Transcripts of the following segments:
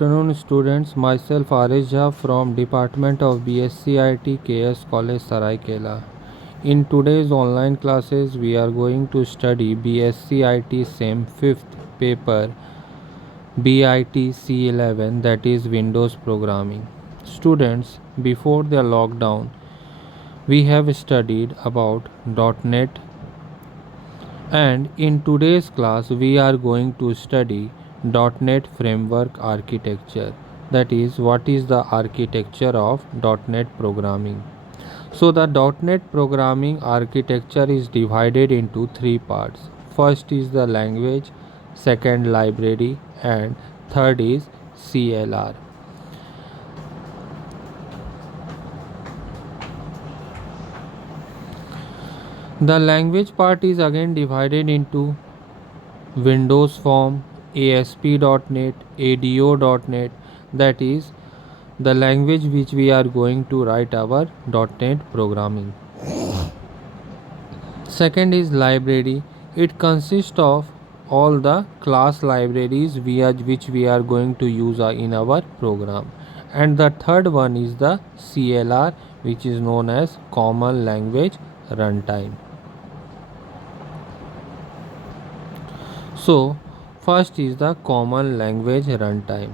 afternoon, students. Myself Arish Jha from Department of BSc IT KS College Saraikela. In today's online classes, we are going to study BSc IT SEM 5th paper BIT C11, that is Windows Programming. Students, before the lockdown, we have studied about .NET, and in today's class we are going to study .NET Framework Architecture, that is, what is the architecture of .NET programming. So the .NET programming architecture is divided into three parts. First is the language, second library, and third is CLR. The language part is again divided into Windows Form, ASP.NET, ADO.NET, that is the language which we are going to write our .NET programming. Second is library. It consists of all the class libraries which we are going to use in our program. And the third one is the CLR, which is known as Common Language Runtime. So, first is the Common Language Runtime.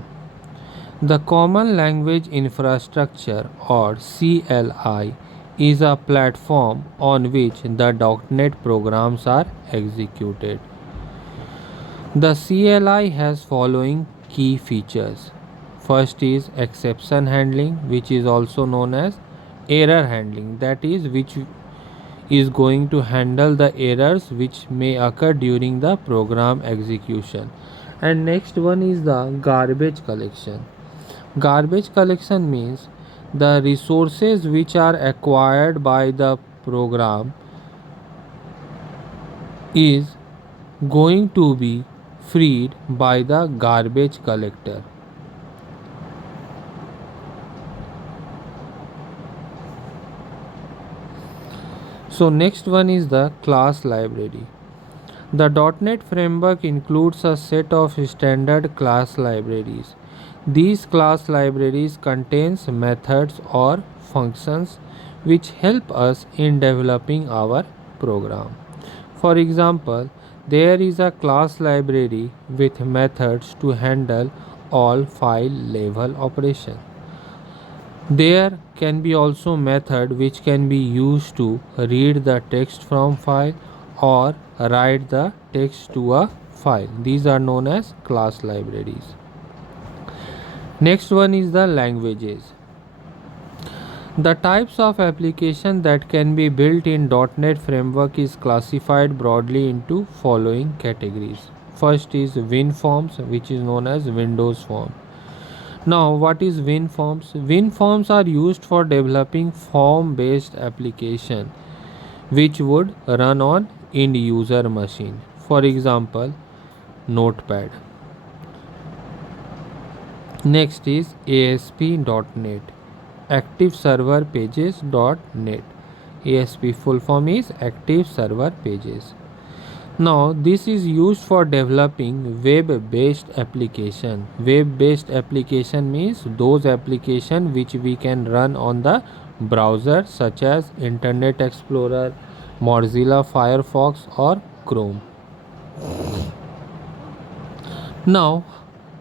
The Common Language Infrastructure, or CLI, is a platform on which the .NET programs are executed. The CLI has following key features. First is exception handling, which is also known as error handling, that is, which is going to handle the errors which may occur during the program execution. And next one is the garbage collection. Garbage collection means the resources which are acquired by the program is going to be freed by the garbage collector. So next one is the class library. The .NET framework includes a set of standard class libraries. These class libraries contains methods or functions which help us in developing our program. For example, there is a class library with methods to handle all file level operations. There can be also method which can be used to read the text from file or write the text to a file. These are known as class libraries. Next one is the languages. The types of application that can be built in .NET framework is classified broadly into following categories. First is WinForms, which is known as Windows Form. Now, what is WinForms? WinForms are used for developing form-based application which would run on end user machine. For example, Notepad. Next is ASP.NET, Active Server Pages.NET. ASP full form is Active Server Pages. Now, this is used for developing web-based application. Web-based application means those applications which we can run on the browser, such as Internet Explorer, Mozilla Firefox, or Chrome. Now,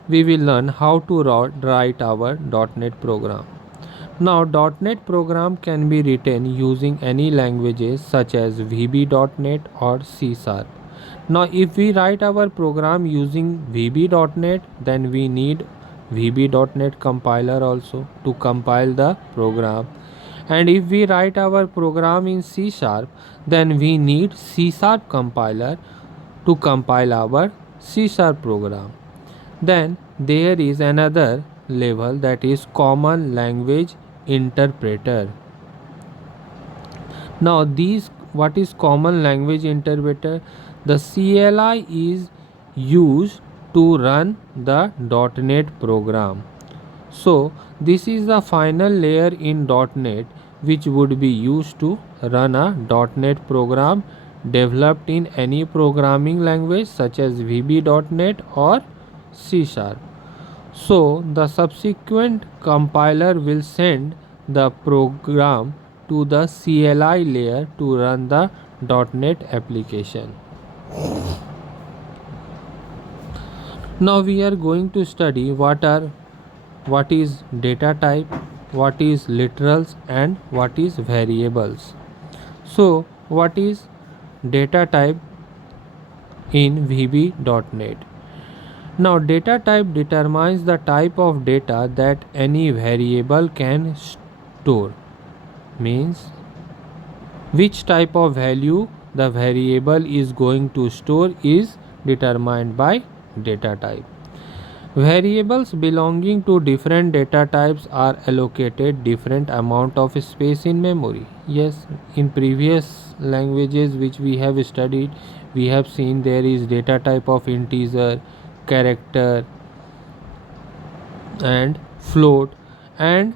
we will learn how to write our .NET program. Now, .NET program can be written using any languages such as VB.NET or C#. Now, if we write our program using VB.NET, then we need VB.NET compiler also to compile the program. And if we write our program in C#, then we need C# compiler to compile our C# program. Then there is another level, that is Common Language Interpreter. Now, what is Common Language Interpreter? The CLI is used to run the .NET program. So, this is the final layer in .NET which would be used to run a .NET program developed in any programming language such as VB.NET or C#. So the subsequent compiler will send the program to the CLI layer to run the .NET application. Now we are going to study what is data type, what is literals, and what is variables. So what is data type in VB.NET? Now data type determines the type of data that any variable can store. Means which type of value the variable is going to store is determined by data type. Variables belonging to different data types are allocated different amount of space in memory. Yes, in previous languages which we have studied, we have seen there is data type of integer, character, and float, and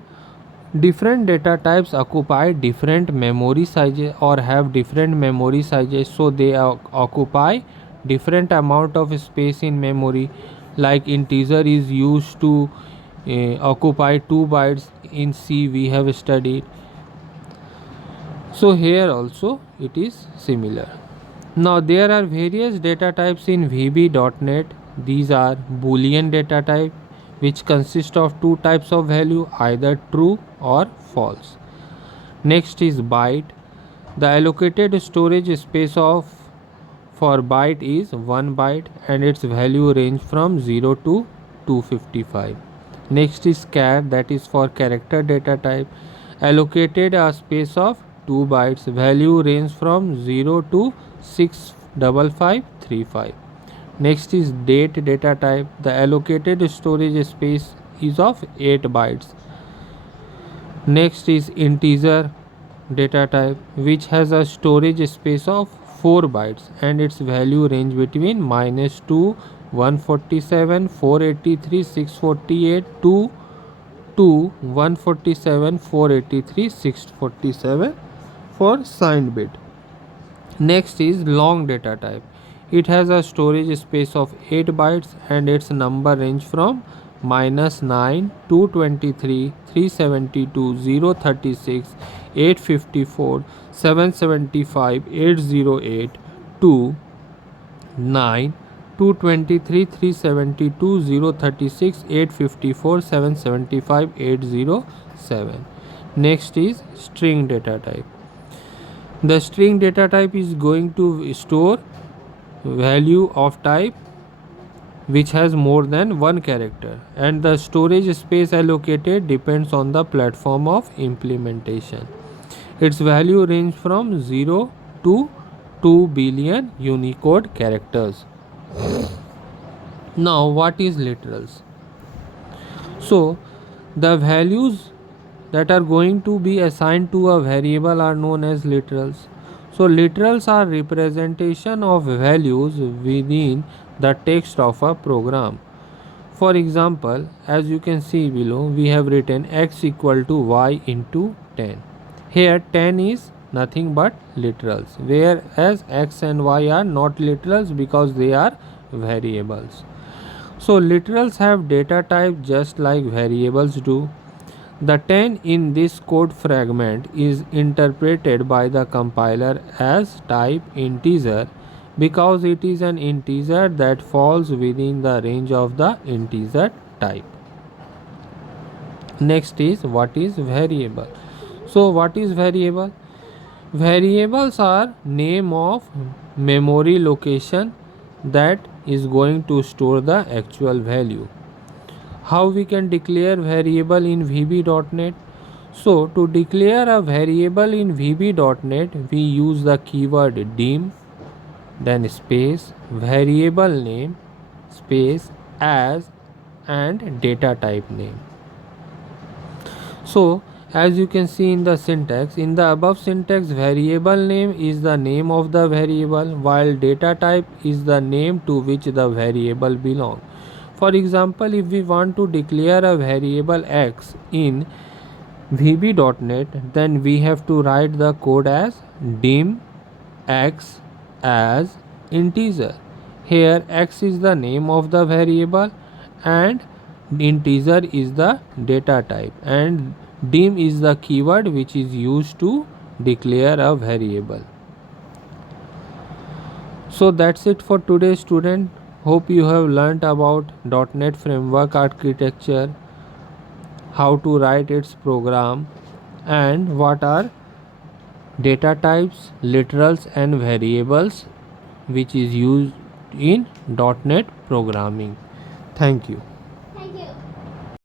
different data types occupy different memory sizes or have different memory sizes, so they occupy different amount of space in memory. Like integer is used to occupy 2 bytes in C, we have studied. So here also it is similar. Now there are various data types in VB.NET. These are Boolean data type, which consist of two types of value, either true or false. Next is byte. The allocated storage space of for byte is 1 byte and its value range from 0 to 255. Next is char, that is for character data type. Allocated a space of 2 bytes, value range from 0 to 65535. Next is date data type. The allocated storage space is of 8 bytes. Next is integer data type, which has a storage space of 4 bytes and its value range between -2 147 483 648 to 147 483 647 for signed bit. Next is long data type. It has a storage space of 8 bytes and its number range from -9 223 372 036 854 775 808 to 9 223 372 036 854 775 807. Next is string data type. The string data type is going to store value of type which has more than one character, and the storage space allocated depends on the platform of implementation. Its value range from 0 to 2 billion Unicode characters. Now what is literals? So the values that are going to be assigned to a variable are known as literals. So literals are representation of values within the text of a program. For example, as you can see below, we have written x equal to y into 10. Here 10 is nothing but literals, whereas x and y are not literals because they are variables. So literals have data type just like variables do. The 10 in this code fragment is interpreted by the compiler as type integer because it is an integer that falls within the range of the integer type. Next is what is variable. So what is variable? Variables are name of memory location that is going to store the actual value. How we can declare variable in VB.NET? So to declare a variable in VB.NET, we use the keyword dim, then space, variable name, space, as, and data type name. So as you can see in the syntax, in the above syntax, variable name is the name of the variable while data type is the name to which the variable belongs. For example, if we want to declare a variable x in VB.NET, then we have to write the code as dim x as integer. Here x is the name of the variable and integer is the data type, and dim is the keyword which is used to declare a variable. So that's it for today, student. Hope you have learnt about .NET framework architecture, how to write its program, and what are data types, literals and variables which is used in .NET programming. Thank you.